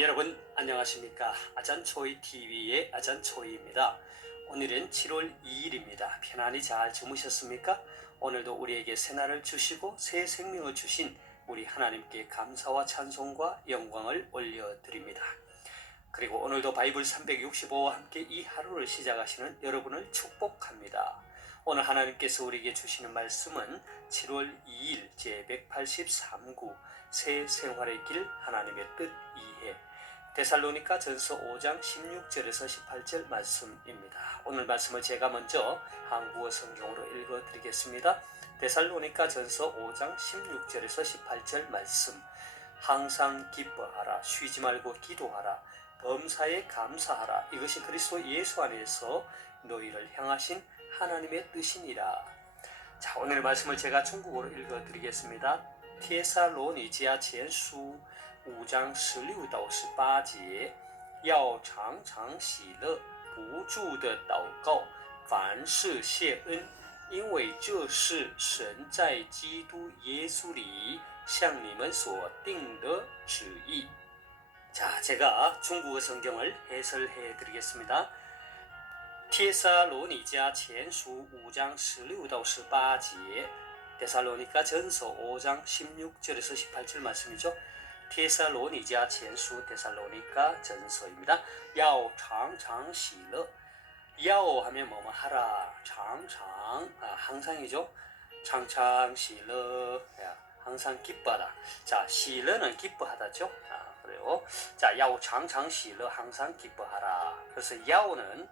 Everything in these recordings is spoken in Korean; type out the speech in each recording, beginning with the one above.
여러분 안녕하십니까? 아잔초이TV의 아잔초이입니다. 오늘은 7월 2일입니다. 편안히 잘 주무셨습니까? 오늘도 우리에게 새날을 주시고 새 생명을 주신 우리 하나님께 감사와 찬송과 영광을 올려드립니다. 그리고 오늘도 바이블 365와 함께 이 하루를 시작하시는 여러분을 축복합니다. 오늘 하나님께서 우리에게 주시는 말씀은 7월 2일 제183구 새 생활의 길 하나님의 뜻 이해 데살로니가 전서 5장 16절에서 18절 말씀입니다. 오늘 말씀을 제가 먼저 한국어 성경으로 읽어드리겠습니다. 데살로니가 전서 5장 16절에서 18절 말씀. 항상 기뻐하라, 쉬지 말고 기도하라, 범사에 감사하라. 이것이 그리스도 예수 안에서 너희를 향하신 하나님의 뜻이니라. 자, 오늘 말씀을 제가 중국어로 읽어드리겠습니다.帖撒罗尼迦前书5章16到18节，要常常喜乐，不住的祷告，凡事谢恩，因为这是神在基督耶稣里向你们所定的旨意。 자, 제가 중국어 성경을 해설해 드리겠습니다. 帖撒罗尼迦前书5장 16到18节 데살로니가 전서 5장 16절에서 18절 말씀이죠. 데살로니迦 전수 데살로니가 전서입니다. 야오 장장 시러. 야오 하면 뭐뭐 하라. 장장 항상이죠. 장장 시러. 항상 기뻐하다. 자, 시러는 기뻐하다죠. 그래요. 자, 야오 장장 시러 항상 기뻐하라. 그래서 야오는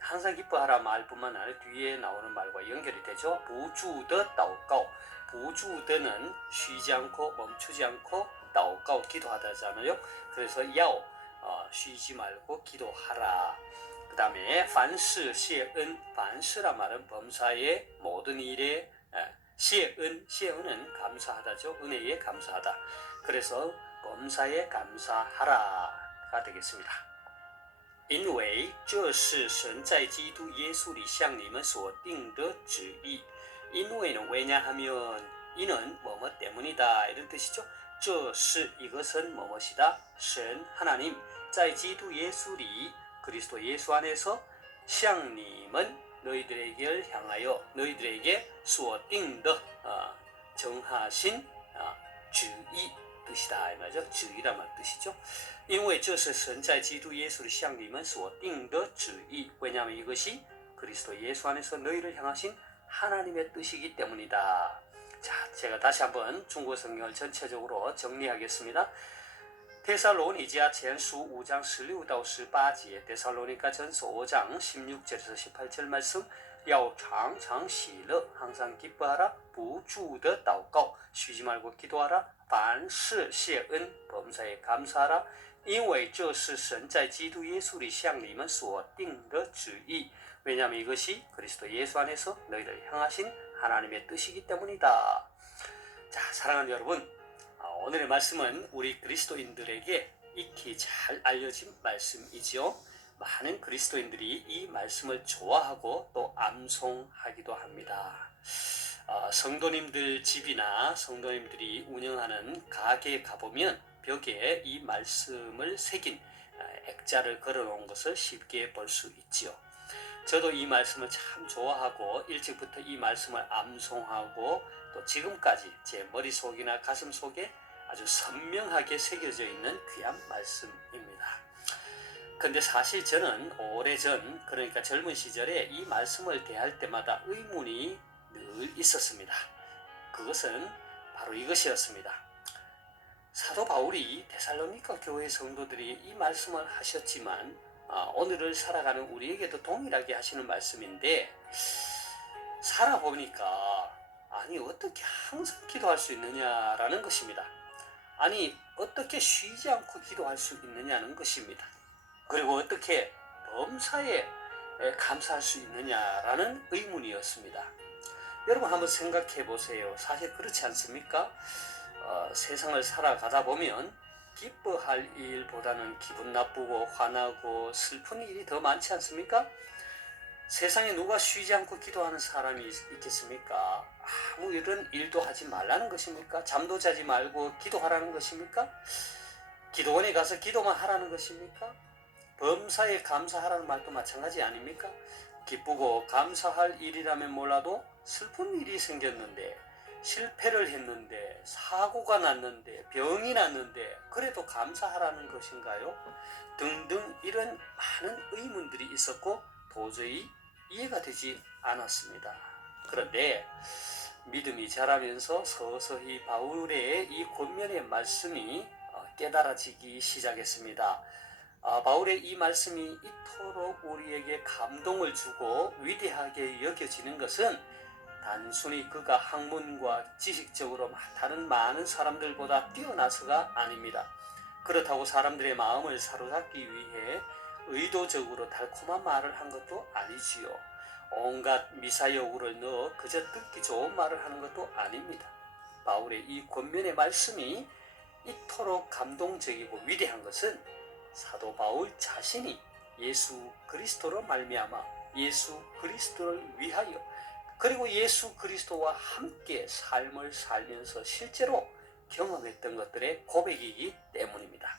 항상 기뻐하라 말뿐만 아니라 뒤에 나오는 말과 연결이 되죠. 부주더祷告. 부주더는 쉬지 않고 멈추지 않고 祷告 기도하다잖아요. 그래서 야오 쉬지 말고 기도하라. 그 다음에 凡事谢恩. 凡事란 말은 범사의 모든 일에谢恩. 감사하다죠. 은혜에 감사하다. 그래서 범사에 감사하라가 되겠습니다. 因为这是神在基督耶稣里向你们所定的旨意。 인웨이는 왜냐하면 이는 뭐뭐 때문이다 이런 뜻이죠. 这是 이것은 뭐뭐이다. 神 하나님 在基督耶稣里 그리스도 예수 안에서 向你们 너희들에게 향하여 너희들에게 所定的 정하신 旨意 뜻이다 이 말이죠. 旨意란 말 뜻이죠. 因为这是神在基督耶稣里向你们所定的旨意. 왜냐하면 이것이 그리스도 예수 안에서 너희를 향하신 하나님의 뜻이기 때문이다. 자, 제가 다시 한번 중국어 성경을 전체적으로 정리하겠습니다. 데살로니迦 전수 5장 16到18节 데살로니가 전서 5장 16절에서 18절 말씀. 要常常喜乐 항상 기뻐하라. 不住的祷告 쉬지 말고 기도하라. 凡事谢恩 범사에 감사하라. 因为这是神在基督耶稣里向你们所定的旨意. 왜냐하면 이것이 그리스도 예수 안에서 너희를 향하신 하나님의 뜻이기 때문이다. 자, 사랑하는 여러분, 오늘의 말씀은 우리 그리스도인들에게 익히 잘 알려진 말씀이지요. 많은 그리스도인들이 이 말씀을 좋아하고 또 암송하기도 합니다. 성도님들 집이나 성도님들이 운영하는 가게에 가보면 벽에 이 말씀을 새긴 액자를 걸어놓은 것을 쉽게 볼 수 있지요. 저도 이 말씀을 참 좋아하고 일찍부터 이 말씀을 암송하고 또 지금까지 제 머릿속이나 가슴속에 아주 선명하게 새겨져 있는 귀한 말씀입니다. 근데 사실 저는 오래전, 그러니까 젊은 시절에 이 말씀을 대할 때마다 의문이 늘 있었습니다. 그것은 바로 이것이었습니다. 사도 바울이 데살로니가 교회 성도들이 이 말씀을 하셨지만 오늘을 살아가는 우리에게도 동일하게 하시는 말씀인데 살아보니까 아니 어떻게 항상 기도할 수 있느냐라는 것입니다. 아니 어떻게 쉬지 않고 기도할 수 있느냐는 것입니다. 그리고 어떻게 범사에 감사할 수 있느냐라는 의문이었습니다. 여러분 한번 생각해 보세요. 사실 그렇지 않습니까? 세상을 살아가다 보면 기뻐할 일보다는 기분 나쁘고 화나고 슬픈 일이 더 많지 않습니까? 세상에 누가 쉬지 않고 기도하는 사람이 있겠습니까? 아무 이런 일도 하지 말라는 것입니까? 잠도 자지 말고 기도하라는 것입니까? 기도원에 가서 기도만 하라는 것입니까? 범사에 감사하라는 말도 마찬가지 아닙니까? 기쁘고 감사할 일이라면 몰라도 슬픈 일이 생겼는데, 실패를 했는데, 사고가 났는데, 병이 났는데 그래도 감사하라는 것인가요? 등등 이런 많은 의문들이 있었고 도저히 이해가 되지 않았습니다. 그런데 믿음이 자라면서 서서히 바울의 이 권면의 말씀이 깨달아지기 시작했습니다. 바울의 이 말씀이 이토록 우리에게 감동을 주고 위대하게 여겨지는 것은 단순히 그가 학문과 지식적으로 다른 많은 사람들보다 뛰어나서가 아닙니다. 그렇다고 사람들의 마음을 사로잡기 위해 의도적으로 달콤한 말을 한 것도 아니지요. 온갖 미사여구를 넣어 그저 듣기 좋은 말을 하는 것도 아닙니다. 바울의 이 권면의 말씀이 이토록 감동적이고 위대한 것은 사도 바울 자신이 예수 그리스도로 말미암아 예수 그리스도를 위하여 그리고 예수 그리스도와 함께 삶을 살면서 실제로 경험했던 것들의 고백이기 때문입니다.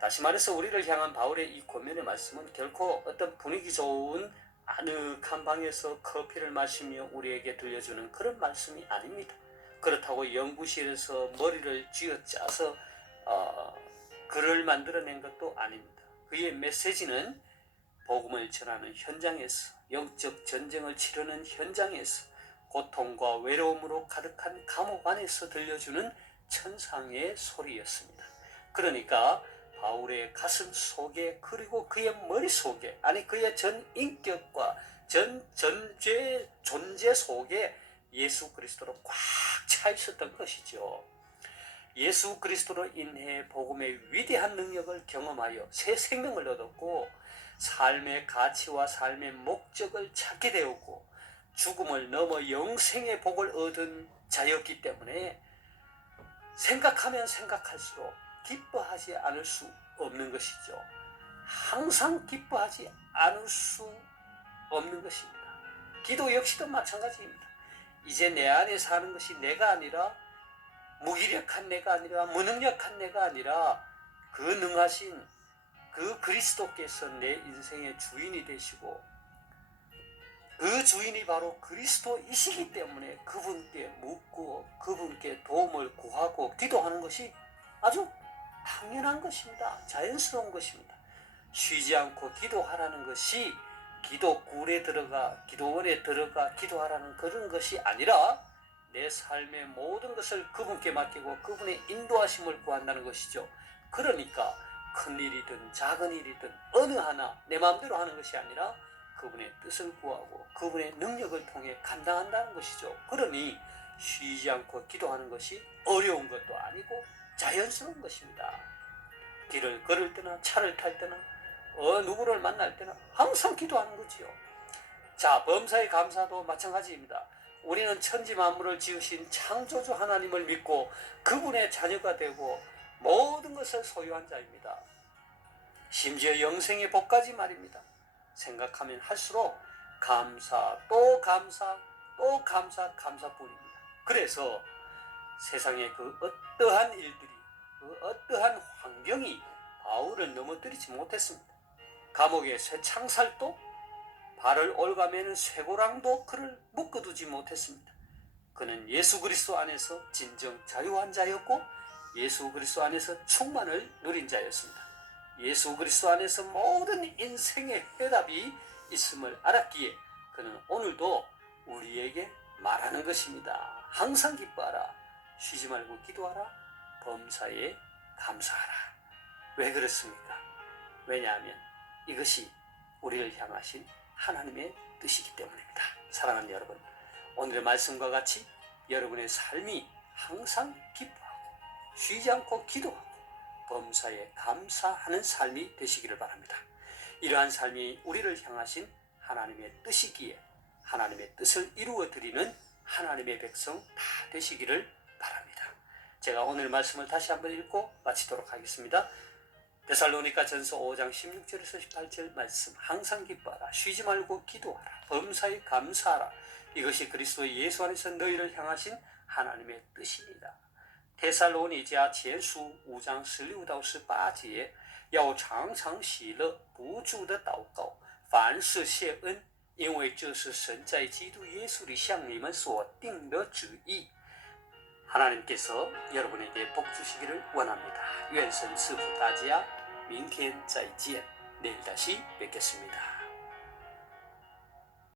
다시 말해서 우리를 향한 바울의 이 권면의 말씀은 결코 어떤 분위기 좋은 아늑한 방에서 커피를 마시며 우리에게 들려주는 그런 말씀이 아닙니다. 그렇다고 연구실에서 머리를 쥐어짜서 글을 만들어낸 것도 아닙니다. 그의 메시지는 복음을 전하는 현장에서, 영적 전쟁을 치르는 현장에서, 고통과 외로움으로 가득한 감옥 안에서 들려주는 천상의 소리였습니다. 그러니까 바울의 가슴 속에 그리고 그의 머릿속에, 아니 그의 전 인격과 전 존재 속에 예수 그리스도로 꽉 차 있었던 것이죠. 예수 그리스도로 인해 복음의 위대한 능력을 경험하여 새 생명을 얻었고 삶의 가치와 삶의 목적을 찾게 되었고 죽음을 넘어 영생의 복을 얻은 자였기 때문에 생각하면 생각할수록 기뻐하지 않을 수 없는 것이죠. 항상 기뻐하지 않을 수 없는 것입니다. 기도 역시도 마찬가지입니다. 이제 내 안에 사는 것이 내가 아니라 무기력한 내가 아니라 무능력한 내가 아니라 그 능하신 그 그리스도께서 내 인생의 주인이 되시고 그 주인이 바로 그리스도이시기 때문에 그분께 묻고 그분께 도움을 구하고 기도하는 것이 아주 당연한 것입니다. 자연스러운 것입니다. 쉬지 않고 기도하라는 것이 기도굴에 들어가 기도원에 들어가 기도하라는 그런 것이 아니라 내 삶의 모든 것을 그분께 맡기고 그분의 인도하심을 구한다는 것이죠. 그러니까 큰 일이든 작은 일이든 어느 하나 내 마음대로 하는 것이 아니라 그분의 뜻을 구하고 그분의 능력을 통해 감당한다는 것이죠. 그러니 쉬지 않고 기도하는 것이 어려운 것도 아니고 자연스러운 것입니다. 길을 걸을 때나 차를 탈 때나 누구를 만날 때나 항상 기도하는 거지요. 자, 범사의 감사도 마찬가지입니다. 우리는 천지 만물을 지으신 창조주 하나님을 믿고 그분의 자녀가 되고 모든 것을 소유한 자입니다. 심지어 영생의 복까지 말입니다. 생각하면 할수록 감사 또 감사 또 감사 감사뿐입니다. 그래서 세상의 그 어떠한 일들이 그 어떠한 환경이 바울을 넘어뜨리지 못했습니다. 감옥의 쇠창살도 발을 올가매는 쇠고랑도 그를 묶어두지 못했습니다. 그는 예수 그리스도 안에서 진정 자유한 자였고 예수 그리스도 안에서 충만을 누린 자였습니다. 예수 그리스도 안에서 모든 인생의 해답이 있음을 알았기에 그는 오늘도 우리에게 말하는 것입니다. 항상 기뻐하라. 쉬지 말고 기도하라. 범사에 감사하라. 왜 그렇습니까? 왜냐하면 이것이 우리를 향하신 하나님의 뜻이기 때문입니다. 사랑하는 여러분, 오늘의 말씀과 같이 여러분의 삶이 항상 기뻐하고 쉬지 않고 기도하고 범사에 감사하는 삶이 되시기를 바랍니다. 이러한 삶이 우리를 향하신 하나님의 뜻이기에 하나님의 뜻을 이루어드리는 하나님의 백성 다 되시기를 바랍니다. 제가 오늘 말씀을 다시 한번 읽고 마치도록 하겠습니다. 데살로니가 전서 5장 16절에서 18절 말씀. 항상 기뻐하라. 쉬지 말고 기도하라. 범사에 감사하라. 이것이 그리스도 예수 안에서 너희를 향하신 하나님의 뜻입니다. 帖撒罗尼迦前书5章16到18节，要常常喜乐，不住的祷告，凡事谢恩，因为这是神在基督耶稣里向你们所定的旨意。 하나님께서 여러분에게 복 주시기를 원합니다. 愿神赐福大家。明天再见，내일 다시 뵙겠습니다.